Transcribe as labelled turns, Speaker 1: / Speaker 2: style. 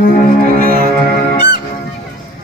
Speaker 1: Mm-hmm.